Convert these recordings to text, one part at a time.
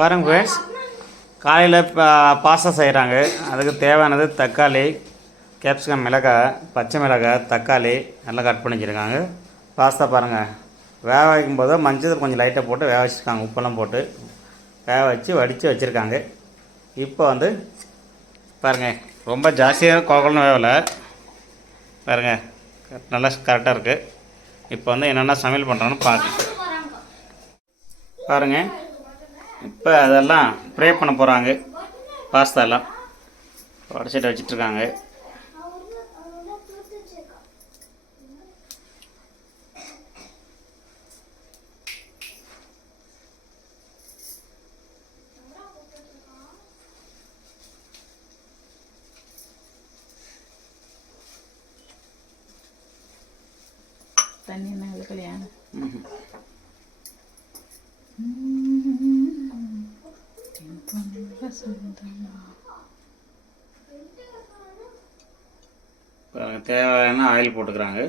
பாருங்க ஃப்ரெண்ட்ஸ் காலையில் பாஸ்தா செய்கிறாங்க அதுக்கு தேவையானது தக்காளி கேப்சிகம் மிளகாய் பச்சை மிளகாய் தக்காளி நல்லா கட் பண்ணி வச்சுருக்காங்க. பாஸ்தா பாருங்கள் வேக வைக்கும் போது மஞ்சள் கொஞ்சம் லைட்டாக போட்டு வேக வச்சுருக்காங்க. உப்பெல்லாம் போட்டு வேக வச்சு வடித்து வச்சுருக்காங்க. இப்போ வந்து பாருங்கள் ரொம்ப ஜாஸ்தியாக குழந்தை வேகலை பாருங்கள் நல்லா கரெக்டாக இருக்குது இப்போ வந்து என்னென்ன சமையல் பண்ணுறோன்னு பார்க்க பாருங்கள் இப்போ அதெல்லாம் ப்ரே பண்ண போகிறாங்க பாஸ்தா எல்லாம். உடச்சிட்டு வச்சிட்ருக்காங்க தண்ணி என்ன விளக்கலையா? தேவையான ஆயில் போட்டுக்கிறாங்க.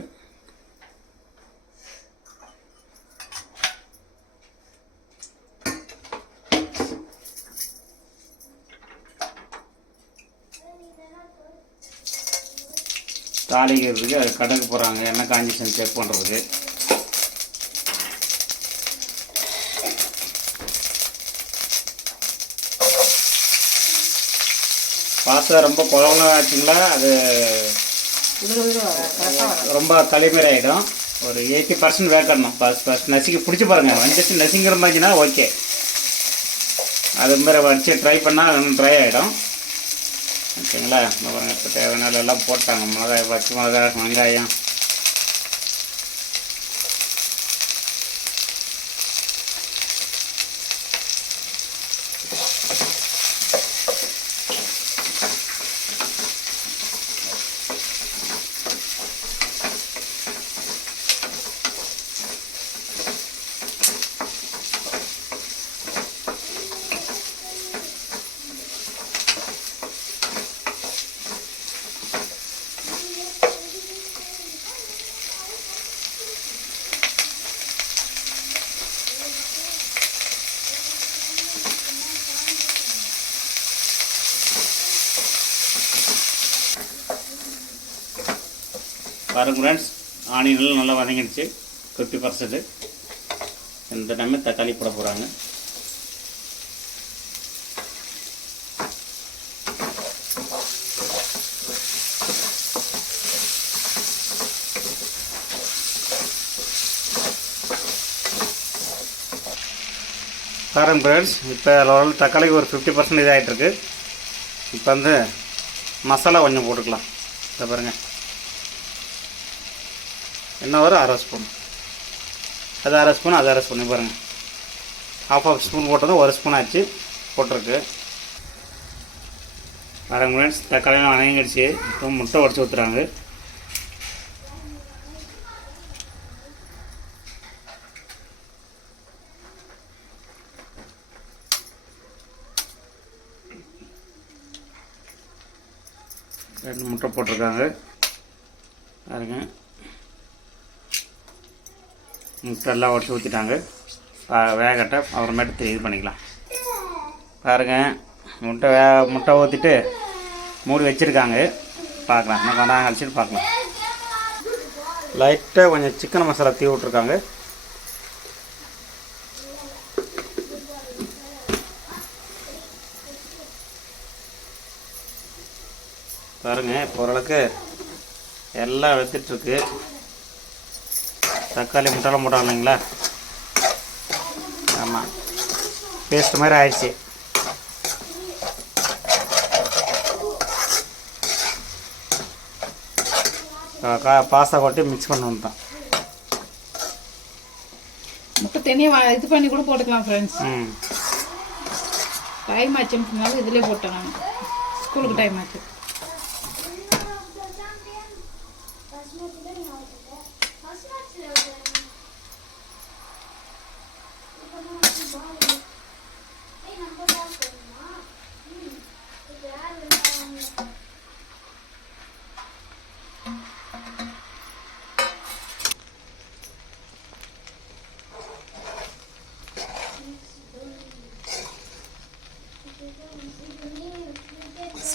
தாளிக்கிறதுக்கு அது கடைக்கு போகிறாங்க எண்ணெய் காஞ்சிஷன் செக் பண்ணுறதுக்கு பாஸ்தா ரொம்ப குழம்புல ஆச்சுங்களா அது ரொம்ப களிமறை ஆகிடும் ஒரு எயிட்டி பர்சன்ட் வேக்கணும் ஃபஸ்ட் ஃபஸ்ட் நசுக்கி பிடிச்சி பாருங்கள் வந்துச்சு நசுங்கிற மாதிரினா ஓகே. அது மாதிரி வடித்து ட்ரை பண்ணால் ட்ரை ஆகிடும் ஓகேங்களா? இந்த இப்போ தேவையான எல்லாம் போட்டாங்க. மிளகாய் பச்சை மிளகாய் வெங்காயம். பாருங்க ஃப்ரெண்ட்ஸ் ஆனியன்லாம் நல்லா வதங்கிடுச்சு. ஃபிஃப்டி பர்சன்ட் இந்த நம்ம தக்காளி போட போகிறாங்க பாருங்க ஃப்ரெண்ட்ஸ் இப்போ ஓரளவு தக்காளிக்கு ஒரு ஃபிஃப்டி பர்சன்டேஜ் ஆகிட்டுருக்கு இப்போ வந்து மசாலா கொஞ்சம் போட்டுக்கலாம். இதை பாருங்கள் என்ன வரும்? அரை ஸ்பூன். அது அரை ஸ்பூன் அது அரை ஸ்பூன். பாருங்கள் ஹாஃப் ஆஃப் ஸ்பூன் போட்டதும் ஒரு ஸ்பூன் ஆச்சு. போட்டிருக்கு. அரை மினிட்ஸ் தக்காளியெல்லாம் வதங்கிடுச்சு இப்போ முட்டை உடச்சி ஊற்றுறாங்க ரெண்டு முட்டை போட்டிருக்காங்க. பாருங்கள் எல்லாம் உடச்சி ஊற்றிட்டாங்க வேகட்டை அப்புறமேட்டு இது பண்ணிக்கலாம். பாருங்கள் முட்டை வே முட்டை ஊற்றிட்டு மூடி வச்சுருக்காங்க. பார்க்கலாம் இன்னும் கொஞ்ச கழிச்சிட்டு பார்க்கலாம் லைட்டாக கொஞ்சம் சிக்கன் மசாலா தீ விட்ருக்காங்க பாருங்கள் இப்போ ஓரளவுக்கு எல்லாம் வெத்துட்ருக்கு தக்காளி முட்டைலாம் போட்டோம் இல்லைங்களா ஆமாம் பேஸ்ட் மாதிரி ஆயிடுச்சு. கா பாஸ்தா கொட்டி மிக்ஸ் பண்ண வந்துட்டோம் முட்டை தனியாக இது பண்ணி கூட போட்டுக்கலாம் ஃப்ரெண்ட்ஸ் டைம் ஆச்சுனால இதுலேயே போட்டேன் நான் ஸ்கூலுக்கு டைம் ஆச்சு.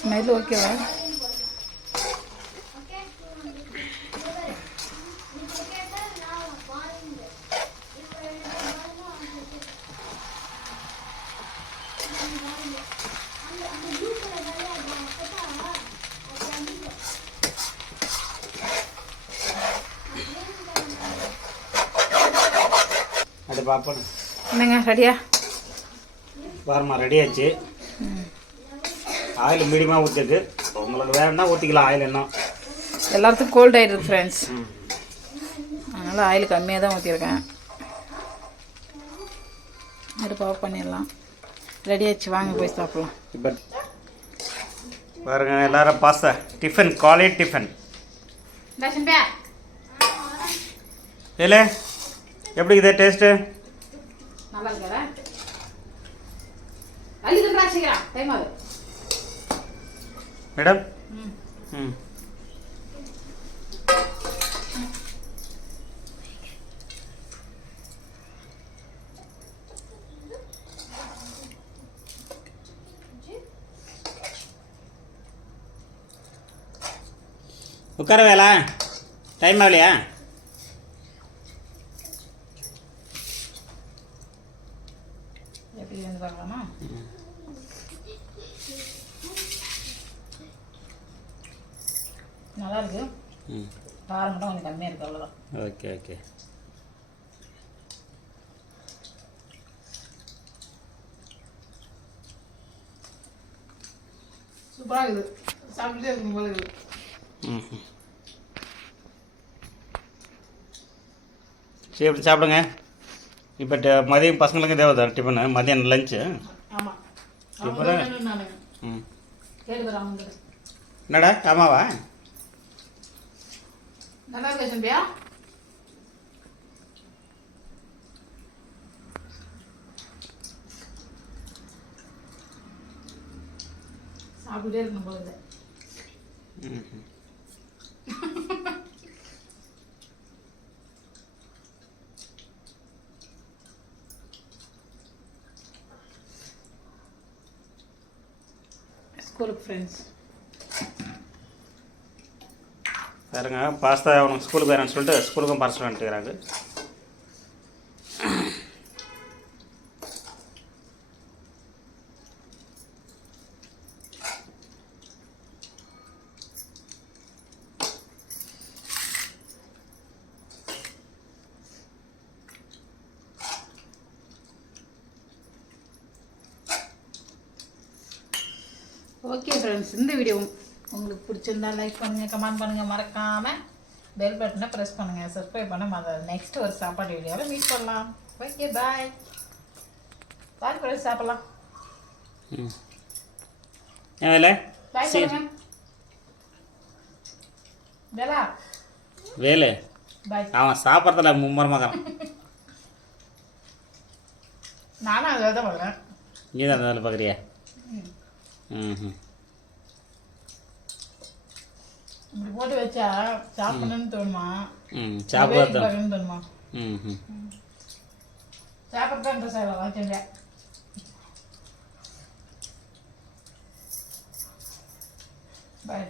ஸ்மெல் ஓகேவா? அது பார்ப்போம் என்னங்க ரெடியா பாருமா ரெடி ஆச்சு. ஆயில் மீடியமாக ஊற்றிருக்கு உங்களுக்கு வேணும்னா ஊற்றிக்கலாம் ஆயில் இன்னும் எல்லாத்துக்கும் கோல்ட் ஆகிடுது ஃப்ரெண்ட்ஸ் அதனால் ஆயில் கம்மியாக தான் ஊற்றிருக்கேன் அடுப்பு ஆஃப் பண்ணிடலாம். ரெடி ஆச்சு வாங்க போய் சாப்பிட்லாம். இப்போ பாருங்க எல்லாரும் பாஸ்தா. டிஃபன் காலை டிஃபன் இல்லை எப்படி இது டேஸ்ட்டு நல்லா இருக்கா? அள்ளிதுன்றா சீக்கிரம் டைம் ஆகுது மேடம் ம் ம் உட்கார வேலா டைம் ஆகலையா எப்படி வந்து பார்க்கலாமா நல்லா இருக்கு ம் காரம் மட்டும் கொஞ்சம் கம்மியாக இருக்கு அவ்வளோதான் ஓகே ஓகே. சூப்பராக இருக்குது. சாப்பிட்டுட்டே இருக்கும் போது இருக்குது. ம் சரி இப்படி சாப்பிடுங்க. இப்போ ட- மதியம் பசங்களுக்கு தேவைதான் டிஃபனு. மதியம் லஞ்சு. என்னடா ஆமாவா நல்லா இருக்கா சம்பியா சாப்பிட்டுட்டே இருக்கணும் போல ஸ்கூலுக்கு ஃப்ரெண்ட்ஸ் பாருங்க பாஸ்தா அவனுக்கு ஸ்கூலுக்கு வரேன்னு சொல்லிட்டு ஸ்கூலுக்கும் பார்சல் வந்துட்டுக்கிறாங்க ஓகே ஃப்ரெண்ட்ஸ் இந்த வீடியோ உங்களுக்கு பிடிச்சிருந்தா லைக் பண்ணுங்கள் கமெண்ட் பண்ணுங்கள் மறக்காமல் பெல் பட்டனை ப்ரெஸ் பண்ணுங்கள் சப்ஸ்கிரைப் பண்ண மத நெக்ஸ்ட் ஒரு சாப்பாடு வீடியோவில் மீட் பண்ணலாம். ஓகே பாய் பாய் ஃப்ரெண்ட்ஸ் சாப்பிட்லாம். ம். வேலை? வேலா? அவன் சாப்பிட்றதுல மும்மரமாக நானும் அதை தான் பார்க்குறேன் நீ தான் அந்த வேலை பார்க்குறியா? ம். ம் போட்டு வச்சா சாப்பிடணும்னு தோணுமா? ம் பார்க்கணும்னு தோணுமா? ம் ம். சாப்பிட்றது ஆகலாம் வாங்கிங்க பாய்